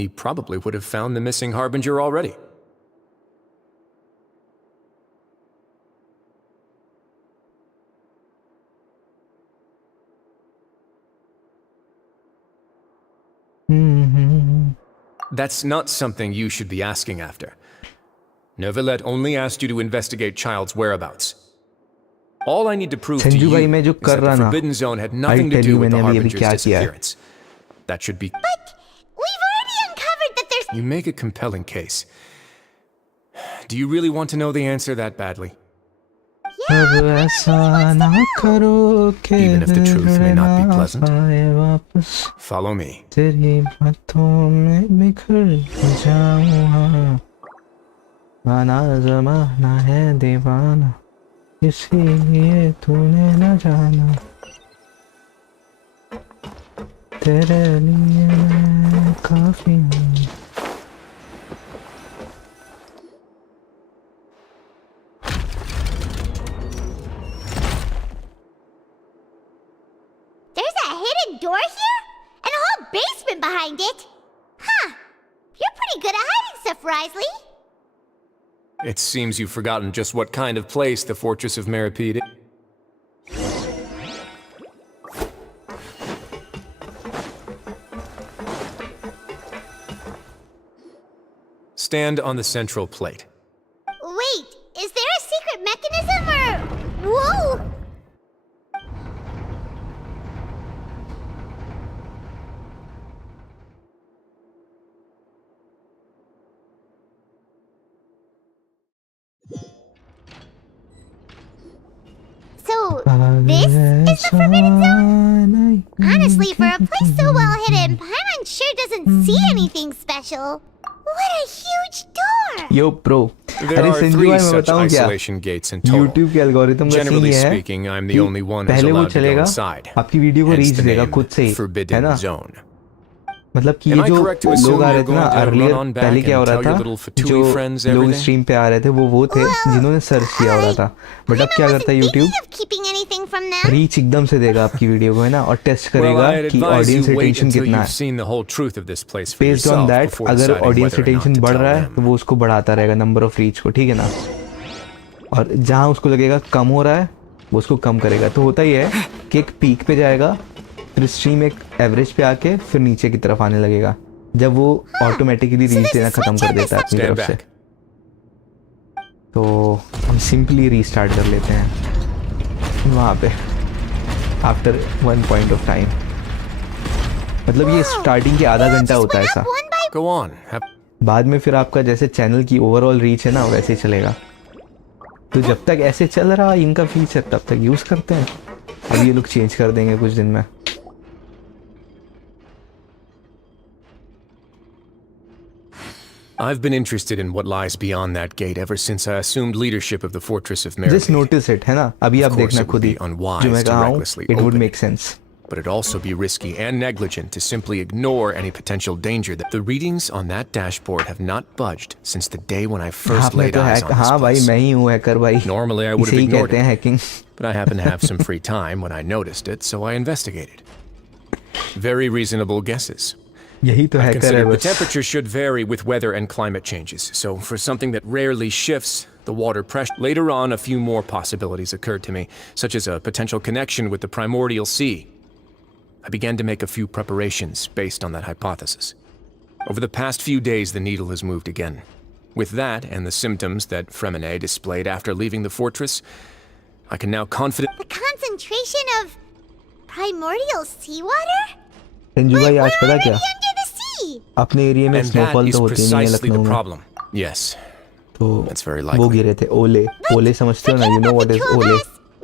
he probably would have found the missing harbinger already. That's not something you should be asking after. Neuvillette only asked you to investigate Child's whereabouts. All I need to prove to you is that the Forbidden Zone had nothing to do with the Harbinger's disappearance. That should be... But we've already uncovered that there's... You make a compelling case. Do you really want to know the answer that badly? Yeah, even if the truth may not be pleasant. Follow me. इसीलिए तूने न जाना तेरे लिए मैं काफी हूँ There's a hidden door here? And a whole basement behind it? Huh. You're pretty good at hiding stuff, Risley. It seems you've forgotten just what kind of place the Fortress of Meripede is. Stand on the central plate. Wait, is there a secret mechanism or... Whoa! So, this is the Forbidden Zone? Honestly, for a place so well hidden, Paimon sure doesn't see anything special. What a huge door! Yo bro, There are three such isolation gates in total. YouTube के algorithm का Generally scene ये है speaking, I'm the only one who's पहले वो allowed to go चलेगा inside. आपकी video को Hence reach the देगा name खुद से ही है Forbidden ना Zone. मतलब कि Am ये I जो correct to assume लोग आ you're रहे थे ना going to earlier run on back पहले क्या हो and रहा tell your था little जो Fatui friends लोग everything? स्ट्रीम पे आ रहे थे वो थे जिन्होंने सर्च किया हो रहा था बट अब क्या करता है YouTube of keeping anything from them. Reach एकदम से देगा आपकी वीडियो को है ना और टेस्ट Well, करेगा I'd कि advise audience you wait retention until कितना you've है seen the whole truth of this place for based on yourself that before अगर deciding audience whether or not retention to बढ़ tell रहा है them. तो वो उसको बढ़ाता रहेगा नंबर ऑफ रीच को ठीक है ना और जहाँ उसको लगेगा कम हो रहा है वो उसको कम करेगा तो होता ही है कि एक पीक पे जाएगा फिर स्ट्रीम एक एवरेज पे आके फिर नीचे की तरफ आने लगेगा जब वो ऑटोमेटिकली रीच देना खत्म कर देता है अपनी तरफ से तो हम सिंपली रीस्टार्ट कर लेते हैं वहाँ पे after one point of time मतलब ये स्टार्टिंग के आधा घंटा होता है ऐसा Go on. बाद में फिर आपका जैसे चैनल की ओवरऑल रीच है ना वैसे ही चलेगा तो जब तक ऐसे चल रहा इनका फीचर तब तक यूज़ करते हैं अब ये लोग चेंज कर देंगे कुछ दिन में I've been interested in what lies beyond that gate ever since I assumed leadership of the Fortress of Meripede. Just notice it है ना अभी आप Of course, देखना it would खुद ही be unwise जो मैं to कहा हूँ recklessly it would open make sense But it'd also be risky and negligent to simply ignore any potential danger. That the readings on that dashboard have not budged since the day when I first आपने laid तो eyes on this हाँ भाई place. मैं ही हूँ hacker भाई Normally, I would इसे have he ignored कहते हैं it, hacking but I happened to have some free time when I noticed it, so I investigated. Very reasonable guesses. यही तो I हैकर है considered the बस temperature should vary with weather and climate changes, so for something that rarely shifts, the water pressure. Later on, a few more possibilities occurred to me, such as a potential connection with the primordial sea. I began to make a few preparations based on that hypothesis. Over the past few days, the needle has moved again. With that and the symptoms that Fremine displayed after leaving the fortress, I can now confidently... The concentration of primordial seawater? Sanju भाई आज We're पता already क्या under the sea. अपने area में And that snowfall is तो होती नहीं है precisely the लखनऊ में problem. Yes, तो that's very वो likely. गिरे थे ओले ओले समझते हो ना यू नो व्हाट इज ओले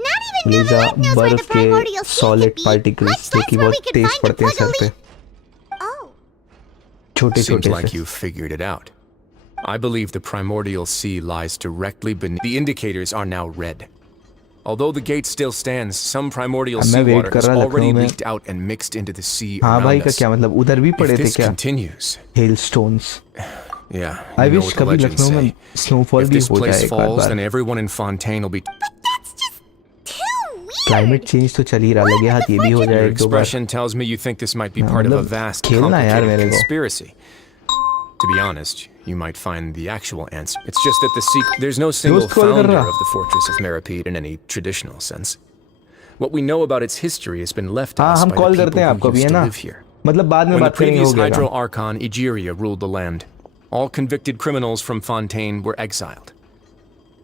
Not even ओले Neuvillette knows where the बर्फ के primordial sea could solid be, particles much जो less कि where we बहुत could तेज find to पड़ते हैं plug a सर पे leak. Oh. छोटे Seems छोटे like से you figured it out. I believe the primordial sea lies directly beneath. The indicators are now red. Although the gate still stands, some primordial अब मैं wait seawater कर has रहा already Lucknow में leaked out and mixed into the sea हाँ भाई around का us. क्या मतलब उधर भी If पड़े थे this क्या continues, हेलस्टोन्स yeah, I you know wish what the कभी legends लखनऊ में say. स्नोफॉल If भी this हो जाए place एक falls, bar then everyone in Fontaine will be. But that's just too weird. Climate change तो चल ही रहा लगे हाथ ये भी हो जाए Your एक दो बार expression tells me you think this might be part of a मतलब vast, खेलना है यार complicated मेरे को conspiracy. To be honest, you might find the actual answer. It's just that there's no single दोस्त कॉल कर founder रहा। of the fortress of Meripede in any traditional sense. What we know about its history has been left to हाँ us हम by call the करते हैं people आपको who भी है used to ना live here. मतलब बाद में When the बात करेंगे previous हो गया Hydro Archon Egeria ruled the land, all convicted criminals from Fontaine were exiled.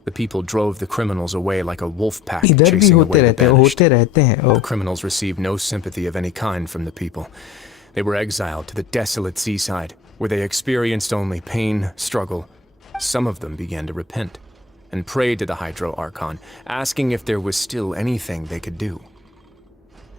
The people drove the criminals away like a wolf pack इधर भी chasing होते away the रहते हैं banished. होते रहते हैं The criminals received no sympathy of any kind from the people. They were exiled to the desolate seaside, where they experienced only pain, struggle. Some of them began to repent and prayed to the Hydro Archon, asking if there was still anything they could do.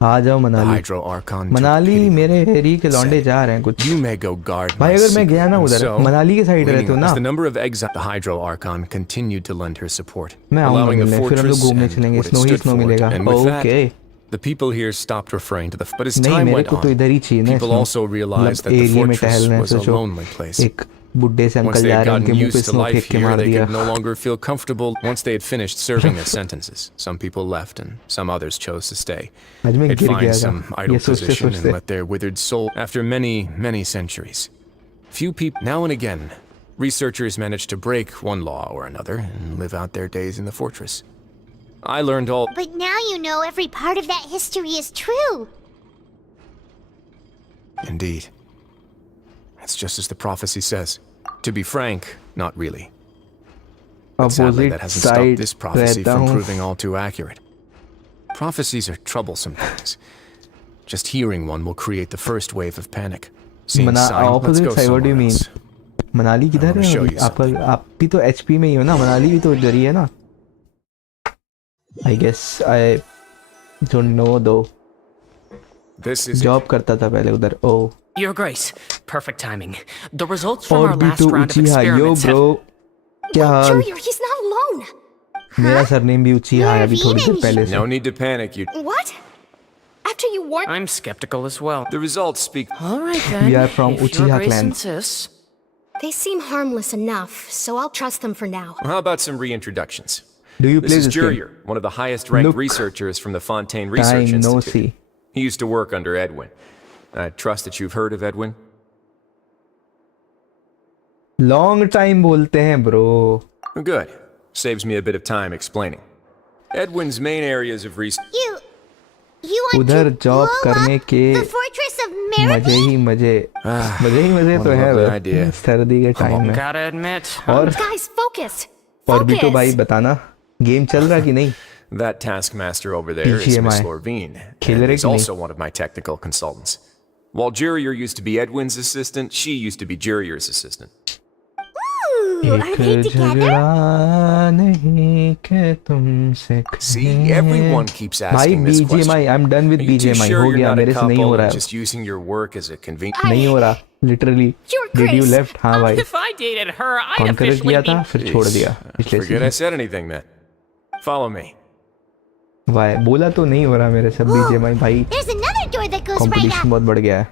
आ जाओ The Manali Hydro Archon took Manali pity on मेरे them, area के लौंडे said, जा रहे हैं कुछ "You may go guard भाई my अगर मैं गया secret." ना And उधर so, मनाली के साइड रहते leaning हो ना as the number of exiled, the Hydro Archon continued to lend her support, मैं आऊंगा allowing the मिलने फिर हम लोग fortress घूमने and चलेंगे what it snow he stood snow for. मिलेगा And with that, okay the people here stopped referring to the. But as नहीं time मेरे went को तो on, इधर ही चाहिए ना people snow also realized that the area में fortress टहलने was a सोचो lonely place. एक बुड्ढे से Once अंकल they जा had रहे हैं gotten उनके मुंह पे used to स्नो life फेंक के here, मार they दिया could no longer feel comfortable. Once they had finished serving their sentences, some people left and some others chose to stay. आज मैं They'd गिर find गया some था idle ये सोचते position and सोचते let their withered soul. After many, many centuries, few people, now and again, researchers managed to break one law or another and live out their days in the fortress. I learned all. But now you know every part of that history is true. Indeed. It's just as the prophecy says. To be frank, not really. But sadly, opposite that hasn't stopped side this prophecy रहता from हूँ proving all too accurate. Prophecies are troublesome things. Just hearing one will create the first wave of panic. Seeing मना sign, let's opposite go side what do you somewhere mean else. Manali किधर wanna show है you something. आप भी तो HP में ही हो ना मनाली भी तो इधर ही है ना I guess I don't know though This is job करता था पहले उधर ओ Your Grace, perfect timing. The results from और our भी last तो round of उचिहा yo experiments have... bro क्या हाल Junior, he's not alone. मेरा सरनेम भी उचिहा है अभी थोड़ी देर पहले से no need to panic. You. What? After you warned I'm skeptical as well. The results speak. All right then. We are from if Uchiha Your Grace clan. insists. they seem harmless enough, so I'll trust them for now. How about some reintroductions? Do you This play is this game Jurier, one of the highest ranked Look. researchers from the Fontaine Research time no Institute. See He used to work under Edwin. I trust that you've heard of Edwin. Long time बोलते हैं bro Good. Saves me a bit of time explaining. Edwin's main areas of research. You want उधर to job blow करने up के the fortress of मजे Meripede? ही मजे मजे तो what a है lovely बस, idea. सर्दी के टाइम में Gotta admit, और Guys, focus. और भी तो भाई Focus. बताना गेम चल रहा कि नहीं That taskmaster over there is BGMI. Miss Lorvine, खेल and रहे is कि नहीं? also one of my technical consultants. While Jurier used to be Edwin's assistant, she used to be Jurier's assistant. Ooh, are they एक together? झगड़ा नहीं के तुमसे See, कहें। everyone keeps भाई asking this question. BGMI I'm done with Are you too BGMI sure हो you're गया not a मेरे से नहीं हो couple रहा and है just using your work as a convenient? नहीं हो रहा literally Your did you Grace. Left हाँ भाई if I dated her, I'd conquer officially किया be... था फिर छोड़ दिया पिछले Forget I season said anything then. Follow me. भाई बोला तो नहीं हो रहा मेरे से BGMI भाई There's another door that goes right competition out. बहुत बढ़ गया है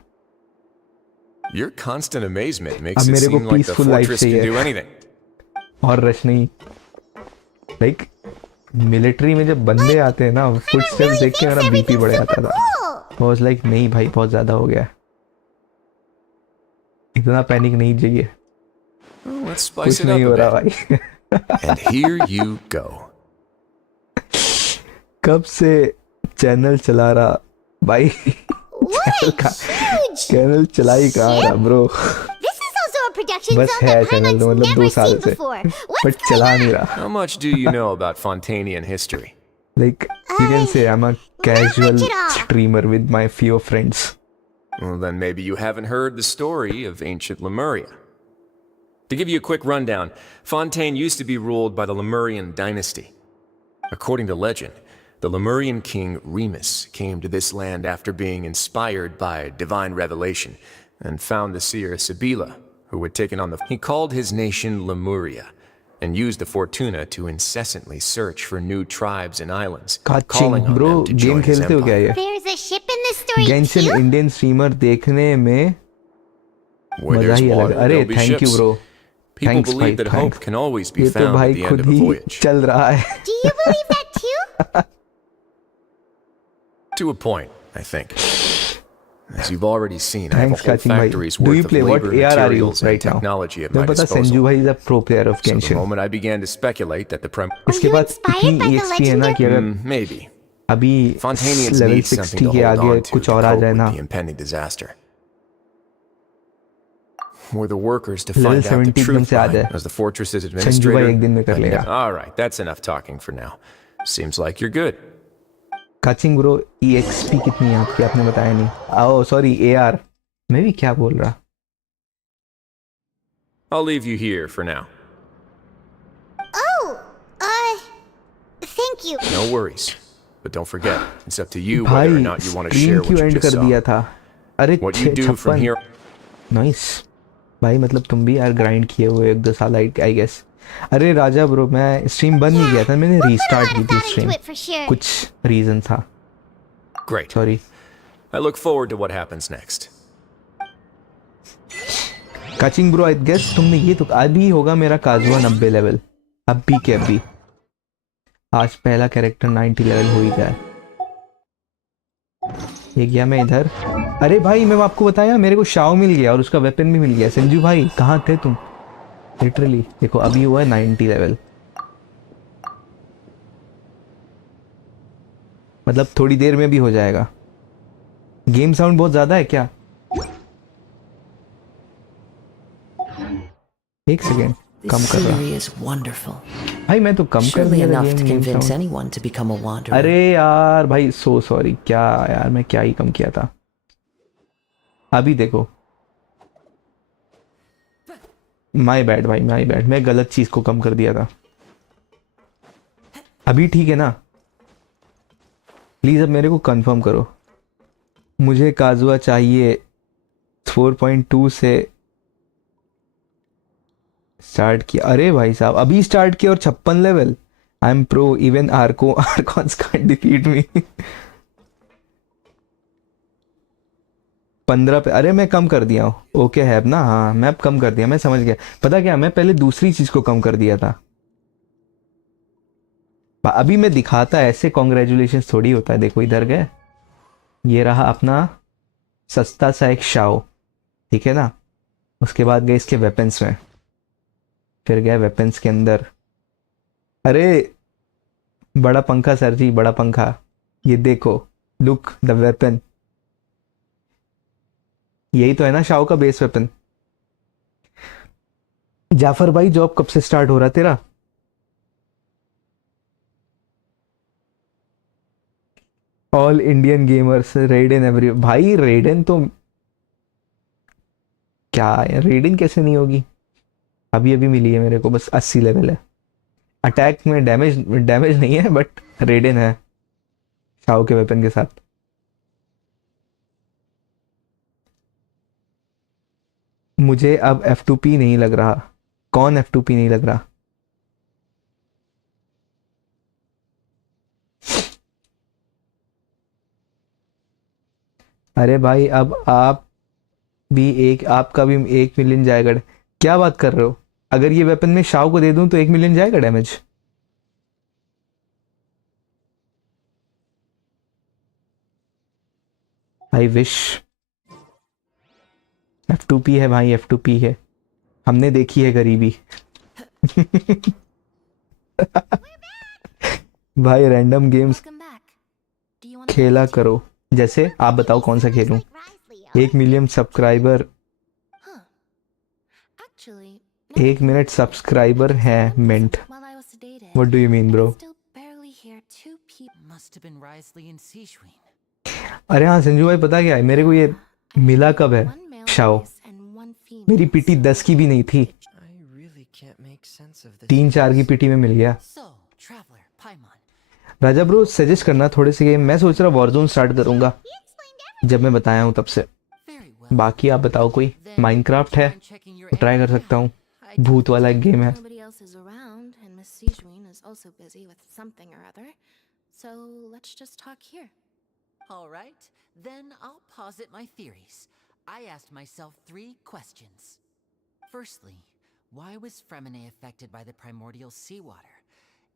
Your constant amazement makes अब it मेरे को seem like the peaceful life fortress can चाहिए। do anything. और रश नहीं लाइक मिलिट्री में जब बंदे आते हैं ना फुटस्टेप्स देख के मेरा बीपी बढ़ जाता था Cool. वाज लाइक नहीं भाई बहुत ज्यादा हो गया इतना पैनिक नहीं चाहिए Well, let's spice कुछ it नहीं हो up रहा a bit. भाई And here you go. कब से चैनल चला रहा भाई What a huge चैनल चला ही कहाँ रहा bro This is also a production बस zone है that चैनल तो Paimon's मतलब never 2 साल seen से before. बट What's चला going नहीं on? रहा How much do you know about Fontanian history? Like you can say I am a casual much at all. Streamer with my few friends Well, then maybe you haven't heard the story of ancient Lemuria. To give you a quick rundown, Fontaine used to be ruled by the Lemurian dynasty. According to legend, the Lemurian king Remus came to this land after being inspired by divine revelation and found the seer Sibila, who had taken on the... He called his nation Lemuria and used the Fortuna to incessantly search for new tribes and islands, calling काचिंग on bro them to game join his खेलते हो क्या empire. ये There's a ship in this story Genshin too? Indian streamer देखने में Where मजा there's ही अलग water, अरे there'll be thank you ships. Bro People thanks भाई believe that hope thanks can always be ये तो found at भाई the end खुद of a ही voyage. चल रहा है Do you believe that too? To a point, I think. As you've already seen, I have a Thanks, whole Kaching bhai. factory's Do you worth of play what labor, AR are you materials, and right now? technology at तुम्हें my पता Sanju disposal. भाई is a pro player of So the Genshin. moment I began to speculate that the Were इसके you pass inspired इतनी by the EXP है ना कि अगर maybe. अभी Fontanians level need something 60 to के hold आगे on to कुछ to और आ cope जाए with ना, the impending disaster. Were the workers to level find out the 70 एकदम truth से आ behind जाए, as the fortress's संजू भाई administrator? एक दिन में कर लेगा. All right, that's enough talking for now. Seems like you're good. काचिंग bro EXP कितनी है आपकी, आपने बताया नहीं. ओ सॉरी AR, मैं भी क्या बोल रहा. I'll leave you here for now. Oh, thank you. No worries. But don't forget, it's up to you भाई whether or not you want to stream share क्यों what you एंड just कर दिया saw. था. अरे What you do from 56. here. Nice भाई, मतलब तुम भी यार ग्राइंड किए हुए 1-2 साल आई गेस. अरे राजा ब्रो, मैं स्ट्रीम बंद नहीं किया था, मैंने We'll put a restart lot की of थी thought stream. into it for sure. कुछ रीजन था, Great. Sorry. I look forward to what happens next. काचिंग ब्रो आई गेस तुमने ये तो अभी होगा मेरा काजुआ 90 लेवल. अभी के अभी आज पहला कैरेक्टर 90 लेवल हो ही जाए. ये गया मैं इधर. अरे भाई मैं आपको बताया, मेरे को शाओ मिल गया और उसका वेपन भी मिल गया. संजू भाई कहाँ थे तुम? लिटरली देखो अभी हुआ है 90 लेवल. मतलब थोड़ी देर में भी हो जाएगा. गेम साउंड बहुत ज्यादा है क्या? एक सेकेंड कम कर रहा. Theory is wonderful. भाई मैं तो कम कर Surely दिया था enough to game convince sound. anyone to become a wanderer. अरे यार भाई सो सॉरी. क्या यार मैं क्या ही कम किया था. अभी देखो, माय बैड भाई, माय बैड. मैं गलत चीज को कम कर दिया था. अभी ठीक है ना? प्लीज अब मेरे को कंफर्म करो. मुझे काजुआ चाहिए 4.2 से स्टार्ट किया. अरे भाई साहब अभी स्टार्ट किया और 56 level. I am pro, even archons can't defeat me. 15 पे. अरे मैं कम कर दिया हूँ. ओके हैव ना, हाँ मैं अब कम कर दिया, मैं समझ गया. पता क्या, मैं पहले दूसरी चीज को कम कर दिया था. अभी मैं दिखाता ऐसे कॉन्ग्रेचुलेशन थोड़ी होता है. देखो इधर गए, ये रहा अपना सस्ता सा एक शाओ, ठीक है ना. उसके बाद गए इसके वेपन्स में, फिर गए वेपन्स के अंदर. अरे बड़ा पंखा सर जी, बड़ा पंखा. ये देखो, लुक द वेपन. यही तो है ना शाओ का बेस वेपन. जाफर भाई जॉब कब से स्टार्ट हो रहा तेरा? All Indian gamers रेडन every. भाई रेडन तो क्या है, रेडन कैसे नहीं होगी? अभी अभी मिली है मेरे को, बस 80 लेवल है. अटैक में डैमेज नहीं है बट रेडन है शाओ के वेपन के साथ. मुझे अब F2P नहीं लग रहा. कौन F2P नहीं लग रहा? अरे भाई अब आप भी आपका भी 1 मिलियन जाएगा. क्या बात कर रहे हो? अगर ये वेपन में शाओ को दे दूं तो 1 मिलियन जाएगा डैमेज. I wish. F2P है भाई, F2P है. हमने देखी है गरीबी. भाई random games Welcome back. Do you want to खेला करो. जैसे आप बताओ कौन सा खेलूं? Like Risley, 1 million subscriber, Huh. Actually, 1 minute subscriber है मिंट. while I was sedated, what do you mean bro? I still barely hear two people. Must have been Risley and Seashween. अरे हाँ संजू भाई, पता क्या है मेरे को ये मिला कब है? One male Shao. voice and one female. मेरी पीटी 10 की भी नहीं थी, I really can't make sense of this. 3-4 की पीटी में मिल गया. So, Traveler, Paimon. राजा ब्रो सजेस्ट करना थोड़े से गेम. मैं सोच रहा वॉरजोन स्टार्ट करूंगा, He explained everything. जब मैं बताया हूँ तब से. Very well. बाकी आप बताओ कोई. माइनक्राफ्ट है, Mind checking your ट्राई कर सकता हूँ. भूत वाला एक गेम है. Nobody else is around, and Miss Sejuin is also busy with something or other. So let's just talk here. All right, then I'll posit my theories. I asked myself 3 questions. Firstly, why was Fremine affected by the primordial seawater?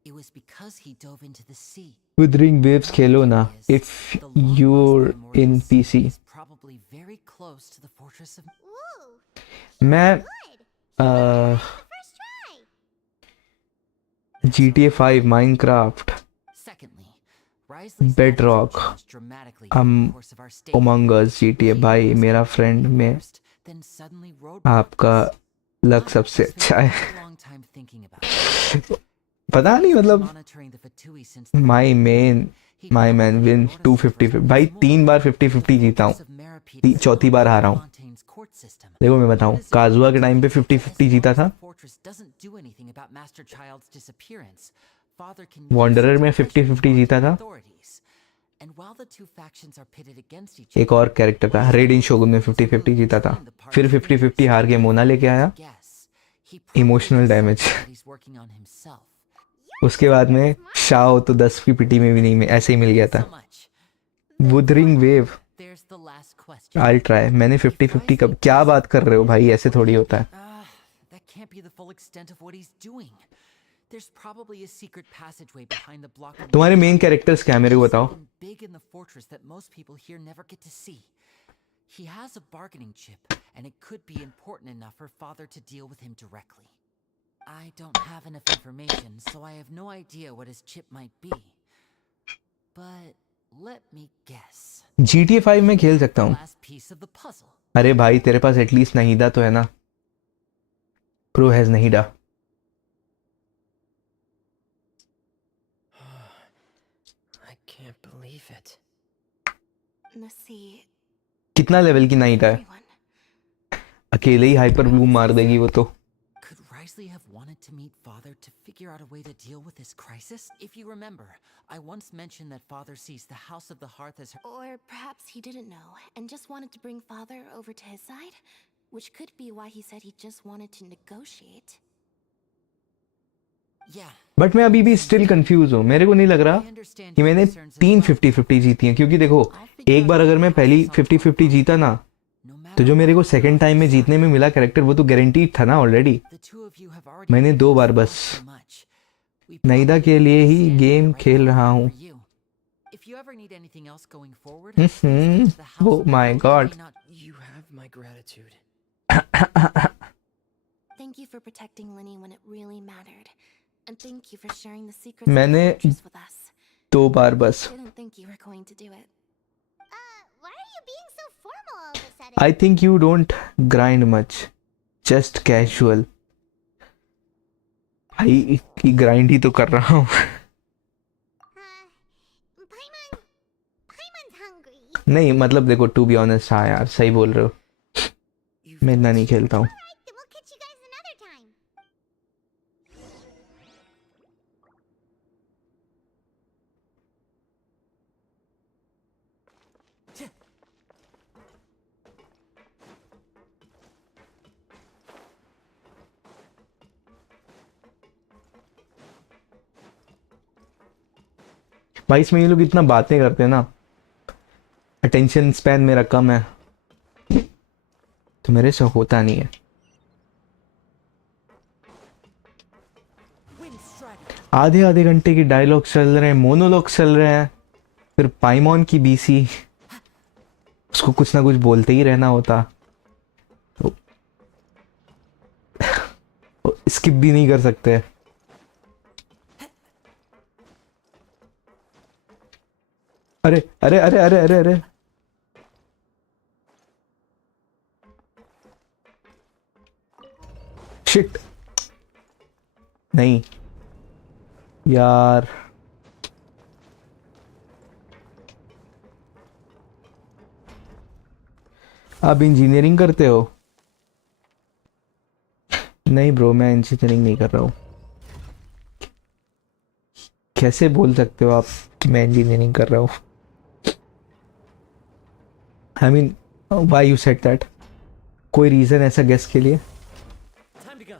It was because he dove into the sea. Wuthering Waves खेलो ना if The long-lost you're primordial in sea PC. is probably very close to the fortress of. Ooh, मैं good. First try. GTA 5 Minecraft Secondly, Risley's Bedrock attitude changed dramatically during the course of our stay. Among Us GTA He भाई was मेरा happy friend at में first, then suddenly roadblocked आपका us. Luck I सबसे spent अच्छा है quite a long time thinking about it. पता नहीं He's been मतलब monitoring the Fatui since the my very main beginning. He my man probably win noticed 250 there was भाई more. 3 bar 50 The 50 जीता हूँ fortress of Meropide is 4थी बार हारा हूँ Fontaine's court system. देखो मैं बताऊँ What is काजुआ के टाइम पे important 50 is that 50 as जीता long as था the fortress doesn't do anything about Master Child's disappearance, Father can Wanderer use it में to question 50-50 the जीता था। authorities. And while the two factions are pitted against each एक और character था red इन shogun में 50 50 जीता था फिर 50 50 हार के मोना लेके आया Emotional damage. उसके बाद में शाओ तो 10 की पिटी में भी नहीं में ऐसे ही मिल गया था वुदरिंग वेव I'll try मैंने 50 50 कब क्या बात कर रहे हो भाई ऐसे थोड़ी होता है That can't be the full extent of what he's doing. There's probably a secret passageway behind the block. तुम्हारे मेन कैरेक्टर्स क्या है मेरे को बताओ Something big in the fortress that most people here never get to see. He has a bargaining chip, and it could be important enough for Father to deal with him directly. I don't have enough information, so I have no idea what his chip might be. But let me guess. GTA 5 में खेल सकता The हूँ last piece of the puzzle. अरे भाई तेरे पास at least नहीदा तो है ना pro has Nahida I can't believe it. Nasi, कितना लेवल की नहीदा है everyone. अकेले ही हाइपर ब्लूम मार देगी वो तो Could Risley have wanted to meet Father to figure out a way to deal with this crisis? If you remember, I once mentioned that Father sees the House of the Hearth as her. Or perhaps he didn't know and just wanted to bring Father over to his side, which could be why he said he just wanted to negotiate. Yeah. But मैं अभी भी still confuse हूँ मेरे को नहीं लग रहा I understand कि your मैंने concerns as 3 well. 50 50 जीती हैं क्योंकि देखो एक बार अगर मैं पहली 50 50 जीता ना No matter तो जो मेरे को what सेकंड टाइम में जीतने में मिला कैरेक्टर वो तो गारंटीड था ना already the two of you have already मैंने made 2 us बार laugh बस so much. We नईदा probably के लिए ही understand गेम the right खेल रहा path हूँ for you. If you ever need anything else going forward, please come to the House Oh of the my Hearth. God. May not- You have my gratitude. Thank you for protecting Linny when it really mattered. And thank you for sharing the secrets of मैंने the fortress with us. 2 बार बस Didn't think you were going to do it. Why are you being so formal all of a sudden? I think you don't grind much just casual भाई grind ही तो कर रहा हूँ Paimon's hungry. नहीं मतलब देखो to be honest हाँ यार सही बोल रहे हो You've मैं इतना नहीं खेलता हूँ Alright, then we'll catch you guys another time. भाई इसमें ये लोग इतना बातें करते हैं ना अटेंशन स्पैन मेरा कम है तो मेरे से होता नहीं है आधे आधे घंटे की डायलॉग चल रहे हैं मोनोलॉग चल रहे हैं फिर पाइमॉन की बीसी उसको कुछ ना कुछ बोलते ही रहना होता स्किप भी नहीं कर सकते अरे अरे अरे अरे अरे अरे शिट नहीं यार आप इंजीनियरिंग करते हो नहीं ब्रो मैं इंजीनियरिंग नहीं कर रहा हूँ कैसे बोल सकते हो आप कि मैं इंजीनियरिंग कर रहा हूँ I mean why you said that कोई रीजन ऐसा गेस के लिए Time to go.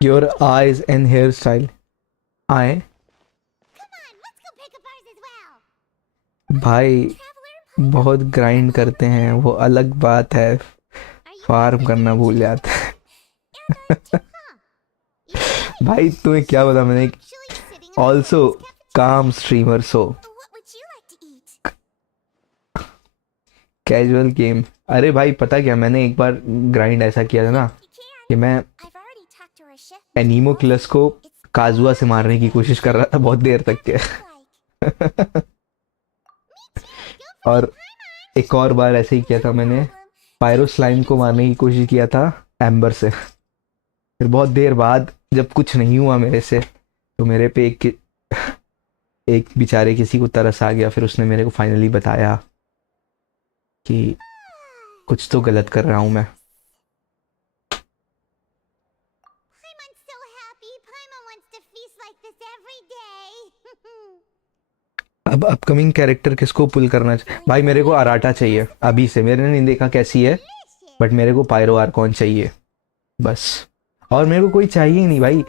Your eyes and hairstyle आए Come on, let's go pick up ours as well. भाई Traveler, बहुत ग्राइंड करते हैं, वो अलग बात है, are you फार्म करना भूल जाते हैं। Archon too, huh? You're right. भाई तुम्हें क्या पता, मैंने Actually sitting in the also Archon's cafeteria. काम streamer so What would you like to eat? Casual game. अरे भाई पता क्या, मैंने एक बार ग्राइंड ऐसा किया था ना You can. कि मैं I've already talked to our chef. एनीमो क्लस को काजुआ से मारने की कोशिश कर रहा था बहुत देर तक के। Like. और एक और बार ऐसे ही किया था मैंने, पायरो स्लाइम को मारने की कोशिश किया था एम्बर से। फिर बहुत देर बाद जब कुछ नहीं हुआ मेरे से, तो मेरे पे एक बेचारे किसी को तरस आ गया। फिर उसने मेरे को फाइनली बताया कि कुछ तो गलत कर रहा हूँ मैं। Paimon's so happy. Paimon wants to feast like this every day. अब अपकमिंग कैरेक्टर किसको पुल करना चाहिए? भाई मेरे को अराटा चाहिए अभी से, मैंने नहीं देखा कैसी है, बट मेरे को पायरो आर्कॉन चाहिए बस। और मेरे को कोई चाहिए ही नहीं भाई,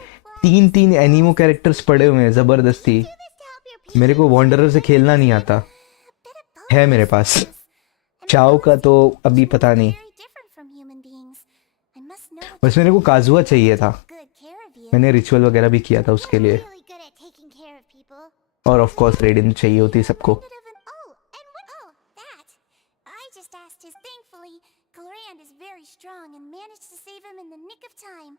3 एनिमो कैरेक्टर्स पड़े हुए हैं ज़बरदस्ती। Do this to help your people. मेरे को वॉन्डरर से खेलना नहीं आता, Bit of both है मेरे पास। चाओ का तो अभी पता नहीं, very different from human beings. I must know what बस मेरे को काजुआ चाहिए था। good care of you. मैंने रिचुअल वगैरह भी किया था उसके लिए, Really good at taking care of people. और ऑफ कोर्स रेडियन चाहिए होती है सबको। Bit of an and what? Oh, that. I just asked his. Thankfully, Glorand is very strong and managed to save him in the nick of time.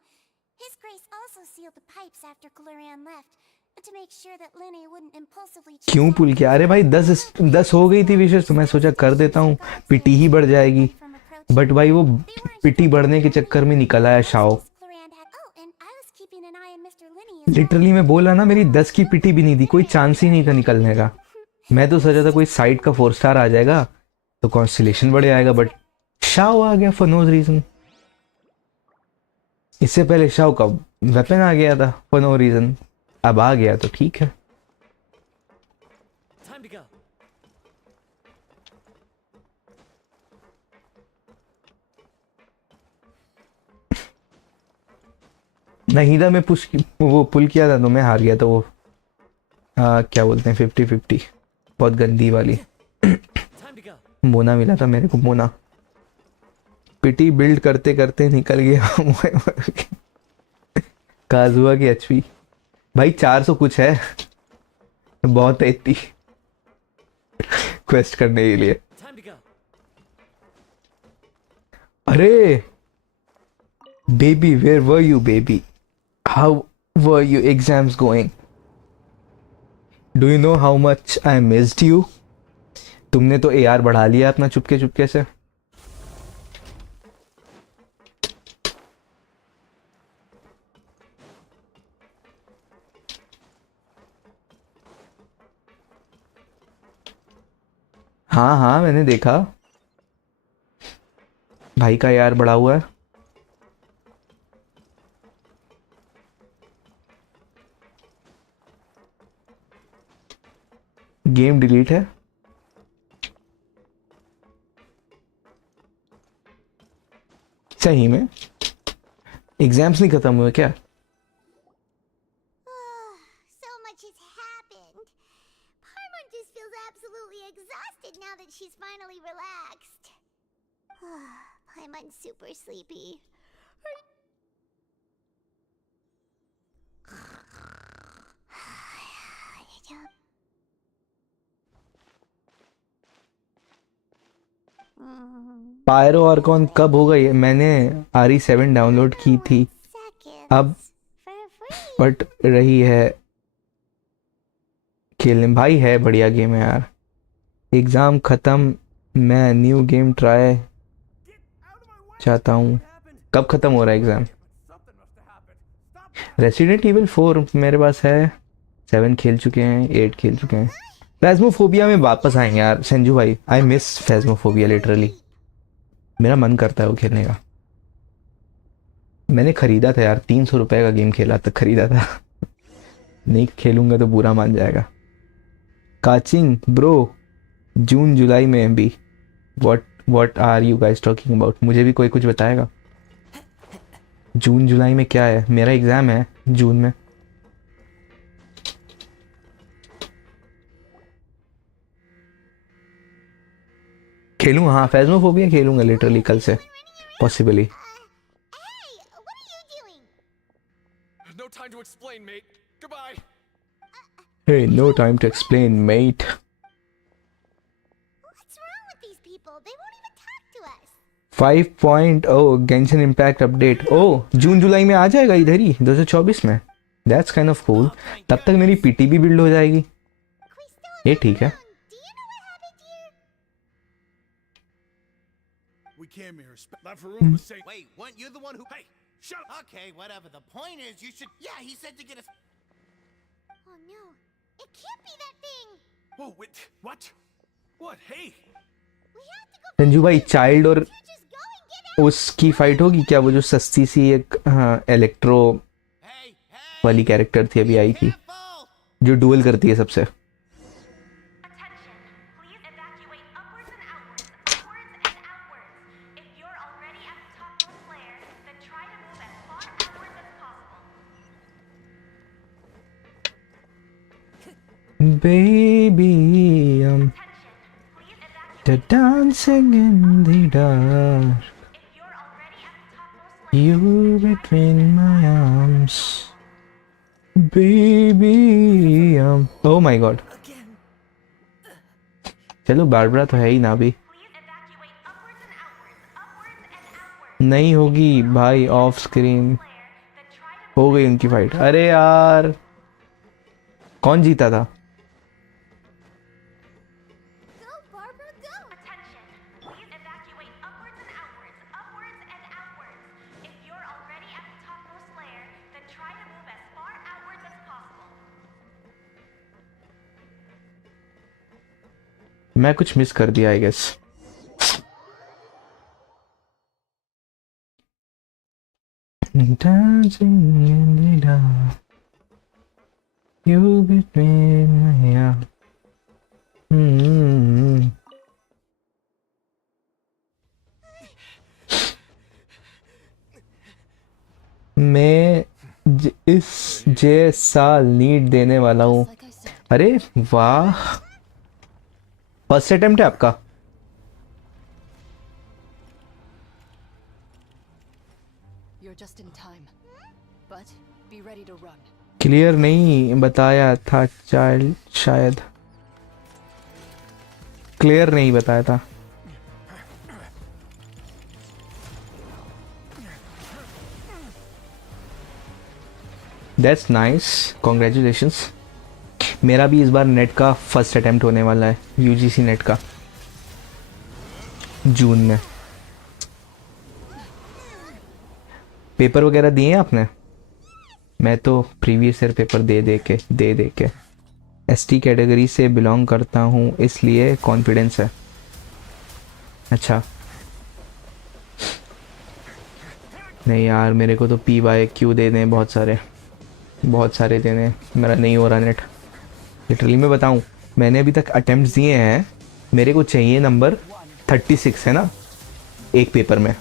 His grace also sealed the pipes after Glorand left to make sure that Linne wouldn't impulsively. choose क्यों पुल किया? अरे भाई 10 हो गई थी विशेष, तो मैं सोचा कर देता हूँ, पिटी ही बढ़ जाएगी। from approaching. बट भाई वो पिटी बढ़ने के चक्कर में निकल आया Shao. Glorand had. Oh, and I was keeping an eye on Mr. Linne as well. Literally मैं बोला ना, मेरी 10 की पिटी भी नहीं थी, कोई चांस ही नहीं था निकलने का। मैं तो सोचा था कोई साइड का 4 स्टार आ जाएगा तो कॉन्स्टलेशन बढ़ जाएगा, बट शाओ आ गया फॉर नो रीजन। इससे पहले शाओ का वेपन आ गया था फॉर नो रीजन, अब आ गया तो ठीक है। Time to go. नहीं था, मैं वो पुल किया था तो मैं हार गया, तो वो क्या बोलते हैं 50-50, बहुत गंदी वाली Time to go. मोना मिला था मेरे को, मोना। पिटी बिल्ड करते करते निकल गया काजुआ की एचपी भाई 400 कुछ है, बहुत है इतनी क्वेस्ट करने के लिए। Time to go. अरे baby, where were you baby, how were you exams going, do you know how much I missed you. तुमने तो एआर बढ़ा लिया अपना चुपके चुपके से। हाँ हाँ मैंने देखा, भाई का यार बढ़ा हुआ है। गेम डिलीट है। सही में एग्जाम्स नहीं खत्म हुए क्या? So much has happened. Paimon just feels absolutely exhausted now that she's finally relaxed. Paimon's super sleepy. Pyro Archon कब होगा? ये मैंने RE7 डाउनलोड की थी अब, For free. बट रही है खेलने। भाई है बढ़िया गेम है यार। एग्जाम खत्म, मैं न्यू गेम ट्राई चाहता हूँ। कब खत्म हो रहा है एग्जाम? रेसिडेंट इविल 4 मेरे पास है, 7 खेल चुके हैं, 8 खेल चुके हैं। फैज़मोफोबिया में वापस आएंगे यार संजू भाई, आई मिस फैज़मोफोबिया लिटरली। मेरा मन करता है वो खेलने का। मैंने खरीदा था यार, 300 रुपए का गेम खेला था, खरीदा था नहीं खेलूंगा तो बुरा मान जाएगा। काचिंग ब्रो, जून जुलाई में भी। What are you guys talking about? मुझे भी कोई कुछ बताएगा। जून जुलाई में क्या है? मेरा एग्जाम है जून में। खेलूँ, हाँ फैज़्मोफोबिया खेलूंगा लिटरली कल से possibly. Hey, what are you doing? There's no time to explain, mate. Goodbye. Hey, no time to explain, mate. What's wrong with these people? They won't even talk to us. 5.0 Genshin Impact update. ओह जून जुलाई में आ जाएगा इधर ही 2024 में। That's kind of cool. तब तक मेरी PT भी build हो जाएगी। Quisto ये ठीक है। Do you know what happened here? We came here. Not for room to say. Wait, weren't you the one who? Hey, shut up! Okay, whatever. The point is, you should. Yeah, he said to get us. Oh no, it can't be that thing. Oh, wait. What? What? Hey! We have to go. Sanju भाई child और Can't just go and get out. उसकी fight होगी क्या? वो जो सस्ती सी एक electro Hey, hey! वाली कैरेक्टर थी अभी आई थी, Careful! जो डुअल करती है सबसे। Attention, please evacuate upwards and outwards, upwards and outwards. If you're already at the topmost layer, then try to move as far outwards as possible. Baby, Attention, please evacuate. the dancing in the dark, If you're already at the topmost layer, you between my arms, baby. Oh my God. चलो Barbara तो है ही ना भी। please evacuate upwards and outwards, upwards and outwards. नहीं होगी भाई of screen. Layer, then try to हो गई उनकी फाइट। अरे यार कौन जीता था? Go, Barbara, go. Attention, please evacuate upwards and outwards, upwards and outwards. If you're already at the topmost layer, then try to move as far outwards as possible. मैं कुछ मिस कर दिया I guess. Dancing in the dark, you between my arms. मैं इस साल NEET देने वाला हूँ। अरे वाह, फर्स्ट अटेम्प्ट है आपका? You're just in time. But be ready to run. Clear नहीं बताया था चाइल्ड, शायद क्लियर नहीं बताया था। That's nice, congratulations. मेरा भी इस बार नेट का फर्स्ट अटेम्प्ट होने वाला है, यूजीसी नेट का, जून में। पेपर वगैरह दिए हैं आपने? मैं तो प्रीवियस ईयर पेपर दे के एसटी कैटेगरी से बिलोंग करता हूँ, इसलिए कॉन्फिडेंस है। अच्छा नहीं यार, मेरे को तो पी वाई क्यू दे दें, बहुत सारे देने। मेरा नहीं हो रहा नेट लिटरली। मैं बताऊँ, मैंने अभी तक अटेम्प्ट्स दिए हैं, मेरे को चाहिए नंबर 36 है ना एक पेपर में।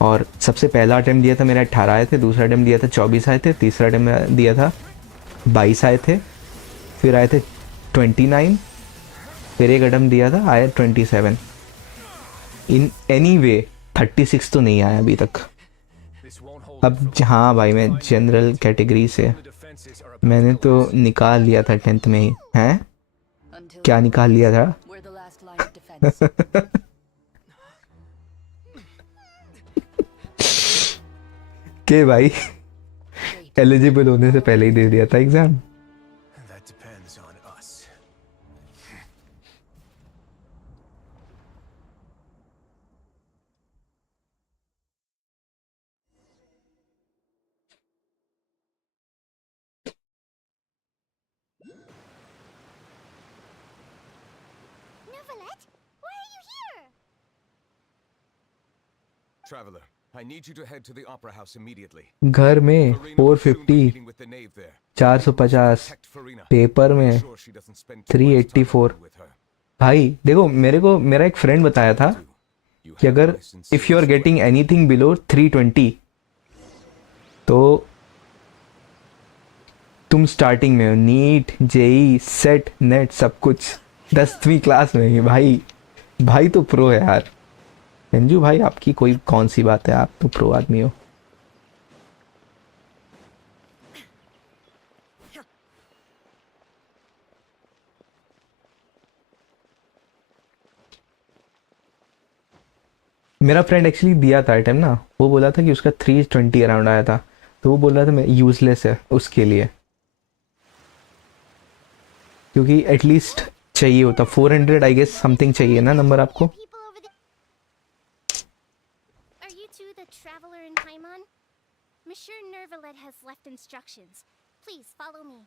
और सबसे पहला अटेम्प्ट दिया था मेरा 18 आए थे, दूसरा अटेम्प्ट दिया था 24 आए थे, तीसरा अटेम्प्ट दिया था 22 आए थे, फिर आए थे 29, फिर एक अटेम्प्ट दिया था आया 27। इन एनी वे 36 तो नहीं आया अभी तक। अब हाँ भाई, मैं जनरल कैटेगरी से मैंने तो निकाल लिया था 10th में ही। हैं Until क्या निकाल लिया था? we're the last line of defense. के भाई एलिजिबल होने से पहले ही दे दिया था exam. That depends on us. Novelette, why are you here? Traveler, I need you to head to the Opera House immediately. घर में Farina will soon be 450, meeting with the knave there. 450, Protect Farina. Paper में Ensure she doesn't spend too much time 384। with her. भाई देखो, मेरा एक friend बताया था You कि have अगर my sincere if you are getting anything below 320 तो तुम स्टार्टिंग में हो, नीट जेई सेट नेट सब कुछ 10वीं क्लास में ही भाई। भाई तो प्रो है यार। अंजू भाई आपकी कोई कौन सी बात है, आप तो प्रो आदमी हो। मेरा फ्रेंड एक्चुअली दिया था आइटम ना, वो बोला था कि उसका 320 अराउंड आया था, तो वो बोल रहा था मैं यूजलेस है उसके लिए, क्योंकि एटलीस्ट चाहिए होता 400 आई गेस समथिंग चाहिए ना नंबर आपको। Are you two the traveler in Paimon? Monsieur Nervalet has left instructions. Please follow me.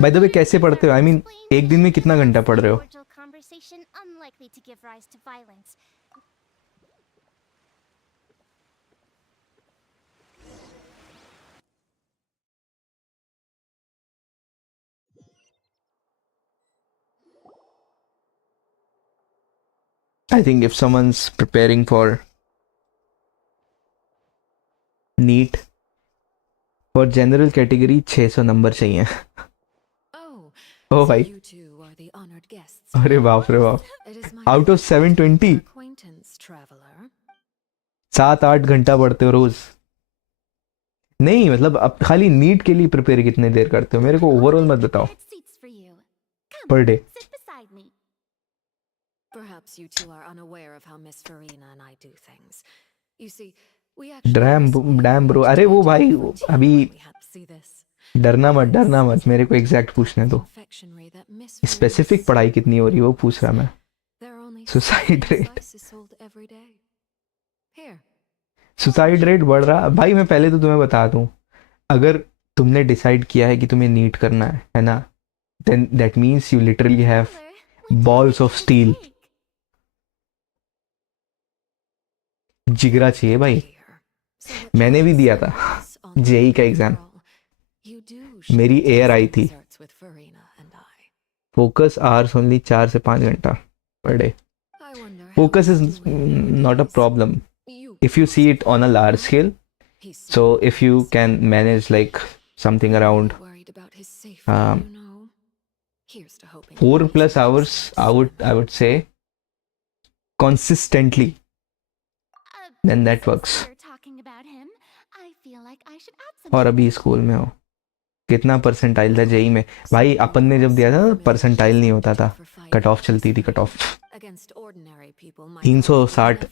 By the way कैसे पढ़ते हो, आई मीन एक दिन में कितना घंटा पढ़ रहे हो? Cordial conversation unlikely to give rise to violence. I think if someone's preparing for NEET for general category 600 number चाहिए। ओ भाई, You two are the honored guests. अरे बाप रे बाप, It is my out of 720 acquaintance, traveler. 7-8 घंटा पढ़ते हो रोज? नहीं मतलब अब खाली नीट के लिए प्रिपेयर कितने देर करते हो, मेरे को ओवरऑल मत बताओ Seats for you. Come, per day. sit beside me. Perhaps you two are unaware of how Miss Farina and I do things. You see, we damn bro, अरे वो भाई अभी डरना मत, मेरे को एग्जैक्ट पूछने दो। स्पेसिफिक पढ़ाई कितनी हो रही है वो पूछ रहा मैं। सुसाइड रेट बढ़ रहा भाई। मैं पहले तो तुम्हें बता दूं, अगर तुमने डिसाइड किया है कि तुम्हें नीट करना है ना, then that means you literally have balls of steel. जिगरा चाहिए भाई। मैंने भी दिया था जेई का एग्जाम, मेरी एयर आई थी। फोकस आवर्स ओनली 4 से 5 घंटा per day. Focus is not a problem if you see it on a large scale. So if you can manage like something around 4+ hours, I would say consistently, then that works. और अभी school में हो, कितना percentile था JEE में? भाई अपन ने जब दिया था परसेंटाइल नहीं होता था, कट ऑफ चलती थी, कट ऑफ 360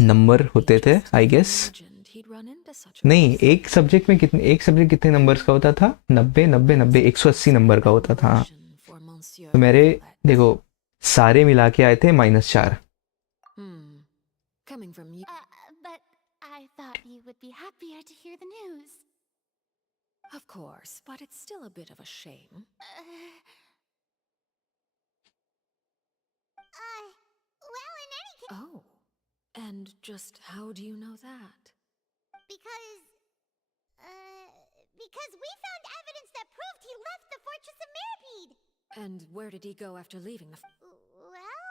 नंबर होते थे आई गेस। नहीं, एक सब्जेक्ट कितने नंबर्स का होता था? 90 180 नंबर का होता था। तो मेरे देखो सारे मिला के आए थे -4। But I thought you would be happier to hear the news. Of course, but it's still a bit of a shame. Well, in any case. Oh, and just how do you know that? Because we found evidence that proved he left the Fortress of Mirapede. And where did he go after leaving the... Well...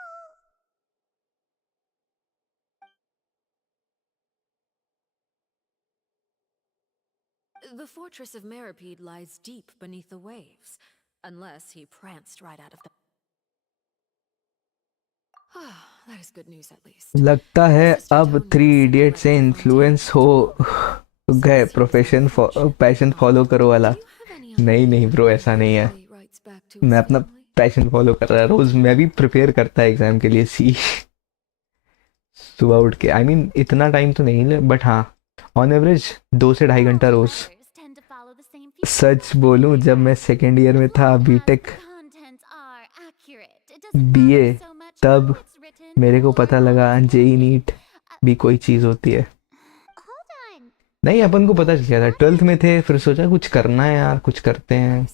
The Fortress of Mirapede lies deep beneath the waves, unless he pranced right out of the... That is good news at least. लगता है अब 3 idiot से influence हो गए, passion follow करो वाला। नहीं bro, ऐसा नहीं है। मैं अपना पैशन फॉलो कर रहा है रोज। मैं भी प्रिपेयर करता है एग्जाम के लिए सी सुबह उठ के। आई मीन इतना टाइम तो नहीं, बट हाँ ऑन एवरेज 2 से 2.5 घंटा रोज। सच बोलूं, जब मैं सेकेंड ईयर में था बीटेक बीए, तब मेरे को पता लगा जेई नीट भी कोई चीज़ होती है। नहीं, अपन को पता चल गया था, 12th में थे, फिर सोचा कुछ करना है यार, कुछ करते हैं।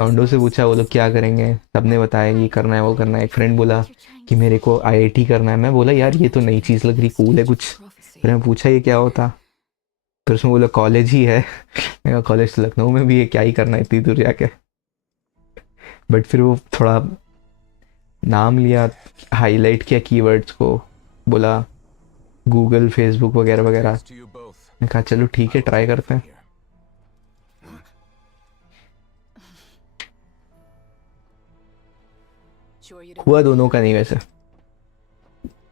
लॉन्डो से पूछा वो लोग क्या करेंगे, सबने बताया ये करना है वो करना है। एक फ्रेंड बोला कि मेरे को आईआईटी करना है। मैं बोला यार ये तो नई चीज़ लग रही, कूल है कुछ। फिर मैं पूछा ये क्या होता, फिर उसमें बोला कॉलेज ही है। मैं कहा कॉलेज तो लखनऊ में भी है, क्या ही करना है इतनी दूर जाके। बट फिर वो थोड़ा नाम लिया, हाईलाइट किया कीवर्ड्स को, बोला गूगल फेसबुक वगैरह वगैरह। To you both. मैं कहा चलो ठीक है, ट्राई करते हैं। हुआ दोनों का नहीं वैसे,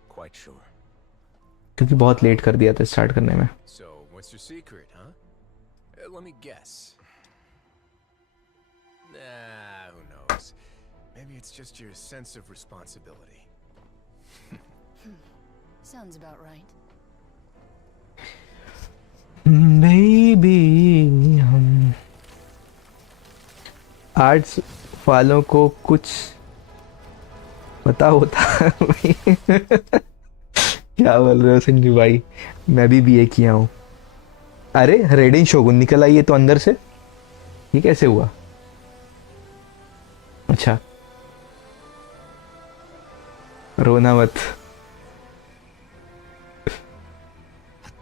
Quite sure. क्योंकि बहुत लेट कर दिया था स्टार्ट करने में। So, what's your secret, huh? Let me guess. Nah, who knows? Maybe it's just your sense of responsibility. Sounds about right. Maybe हम आर्ट्स वालों को कुछ पता होता है भाई। क्या बोल रहे हो संजू भाई, मैं भी बीए किया हूँ। अरे रेडिंग शोगुन निकल आई है तो अंदर से, ये कैसे हुआ? अच्छा, रोना मत।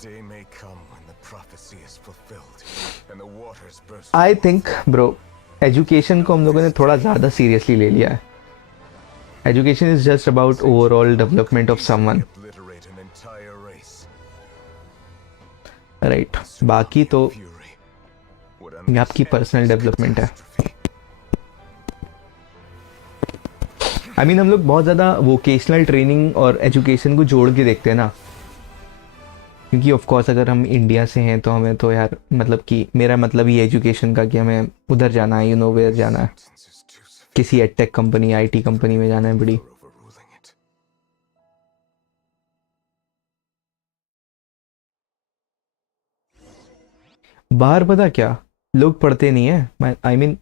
Day may come when the prophecy is fulfilled and the waters burst. I think bro, education को हम लोगों ने थोड़ा ज़्यादा सीरियसली ले लिया है। Education is just about overall development of someone, Obliterate an entire race. Right? बाकी तो Fury would ये आपकी पर्सनल डेवलपमेंट है। आई मीन हम लोग बहुत ज़्यादा वोकेशनल ट्रेनिंग और एजुकेशन को जोड़ के देखते हैं ना, क्योंकि ऑफ कोर्स अगर हम इंडिया से हैं तो हमें तो यार, मतलब कि मेरा मतलब ही एजुकेशन का कि हमें उधर जाना है, यू नो वेयर जाना है, किसी एडटेक कंपनी, आईटी कंपनी में जाना है बड़ी। overruling it. बाहर पता क्या लोग पढ़ते नहीं है। आई मीन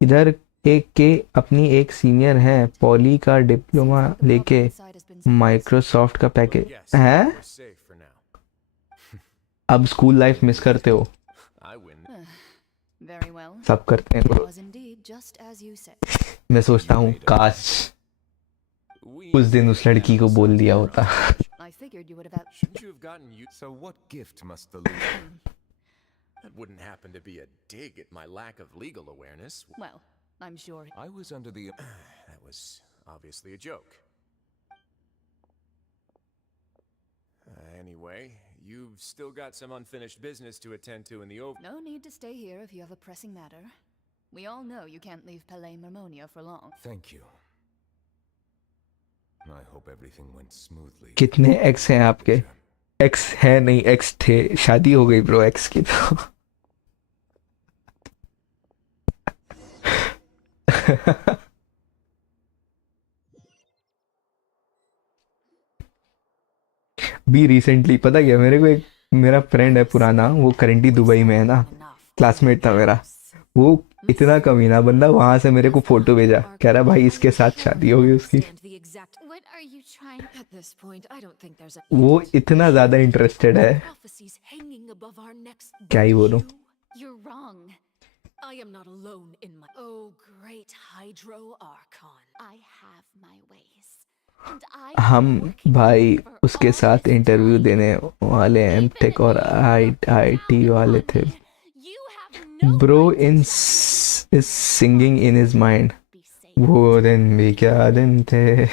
इधर एक के अपनी एक सीनियर है, पॉली का डिप्लोमा लेके माइक्रोसॉफ्ट का पैकेज Yes, है। we're safe for now. अब स्कूल लाइफ मिस करते हो? I win. Very well. सब करते हैं It bro। was indeed just as you said. मैं सोचता हूँ काश We उस दिन उस लड़की को बोल दिया होता। I figured you would have. shouldn't you have gotten you? So what gift must the leader? That wouldn't happen to be a dig at my lack of legal awareness. Well, I'm sure. I was under the That was obviously a joke. Anyway, you've still got some unfinished business to attend to in the over. No need to stay here if you have a pressing matter. We all know you can't leave Palais Marmonia for long. Thank you. I hope everything went smoothly. कितने x हैं आपके? X है नहीं, x थे, शादी हो गई bro x की तो। भी रिसेंटली पता क्या, मेरे को एक मेरा फ्रेंड है पुराना, वो करेंटली दुबई में है ना, क्लासमेट था मेरा। वो इतना कमीना बंदा, वहां से मेरे को फोटो भेजा, कह रहा भाई इसके साथ शादी हो गई उसकी। What are you trying? At this point, I don't think there's a. वो इतना ज्यादा इंटरेस्टेड है, Prophecies hanging above our necks. क्या ही बोलूं। You're wrong. I am not alone in my. Oh, great Hydro Archon. I have my ways. And I हम भाई उसके साथ इंटरव्यू देने वाले एमटेक और आईआईटी वाले थे। You have no bro in is singing in his mind. be saying. वो दिन भी क्या दिन थे।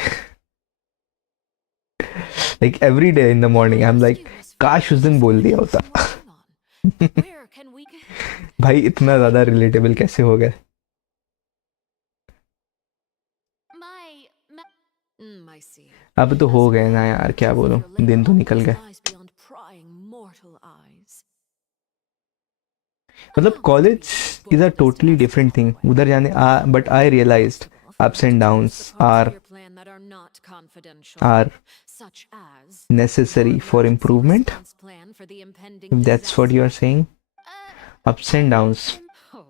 Like every day in the morning I am like काश उस दिन बोल दिया होता। Where can we? भाई इतना ज्यादा रिलेटेबल कैसे हो गए। My I see. अब तो हो गए ना यार, क्या बोलूं, दिन तो निकल गए। Lies beyond prying mortal eyes. मतलब college is a totally different thing. उधर जाने but I realised ups and downs are Your plan that are not confidential. are Such as necessary for improvement, response plan for the impending if that's what you are saying. Ups and downs. Oh,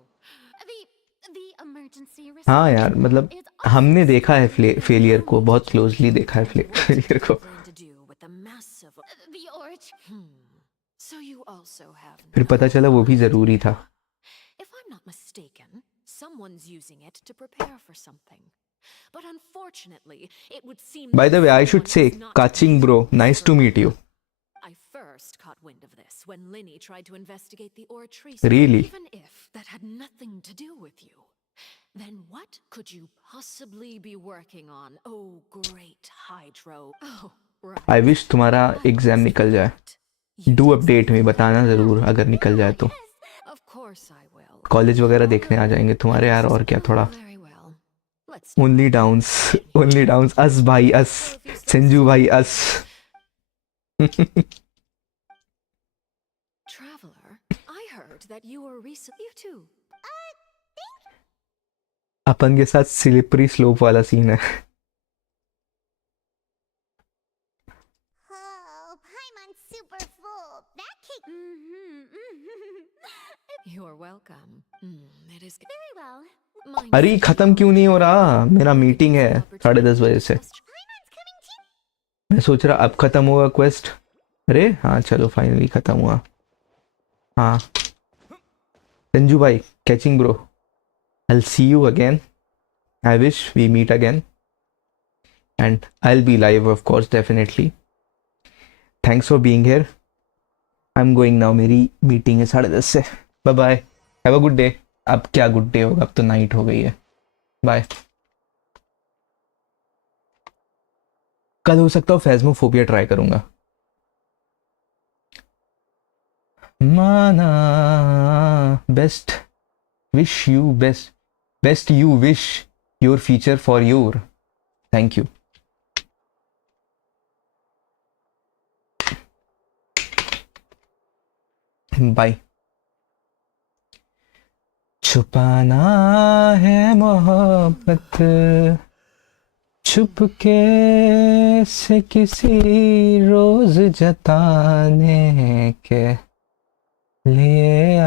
the emergency हाँ response यार, मतलब is हमने देखा है failure को, बहुत closely देखा है फेलियर को। going to do with the massive. the origin. So you also have. फिर पता चला वो भी जरूरी था। If I'm not mistaken, someone's using it to prepare for something. But unfortunately, it would seem. By that the way, I someone should say, is not Kaching bro, nice to meet you. I first caught wind of this when Linny tried to investigate the Oratrice. Really? Even if that had nothing to do with you, then what could you possibly be working on? Oh, great Hydro. Oh, Right. I wish तुम्हारा exam निकल जाए. Do update में बताना ज़रूर अगर निकल जाए तो. Of course I will. College वगैरह देखने आ जाएंगे तुम्हारे यार, और क्या थोड़ा. Very well. Let's only downs us भाई अस. संजू भाई अस. Traveler, I heard that you were recently you too. अपन के साथ स्लिपरी स्लोप वाला सीन है. Oh, Paimon's super full. That cake. You're welcome. It is Very well. Mind अरे खत्म क्यों नहीं हो रहा? मेरा मीटिंग है 10:30 बजे से. Paimon's coming too. मैं सोच रहा अब खत्म होगा क्वेस्ट. अरे हाँ चलो फाइनली खत्म हुआ. हाँ संजू भाई, catching bro. I'll see you again. I wish we meet again. And I'll be live, of course, definitely. Thanks for being here. I'm going now. मेरी मीटिंग है 10:30 से. Bye bye. Have a good day. अब क्या good day होगा, अब तो night हो गई है. बाय. कल हो सकता है फैज़्मोफोबिया ट्राई करूंगा. माना best wish you best you wish your future for your. Thank you. Bye. छुपाना है मोहब्बत छुपके से किसी रोज जताने के लिए आ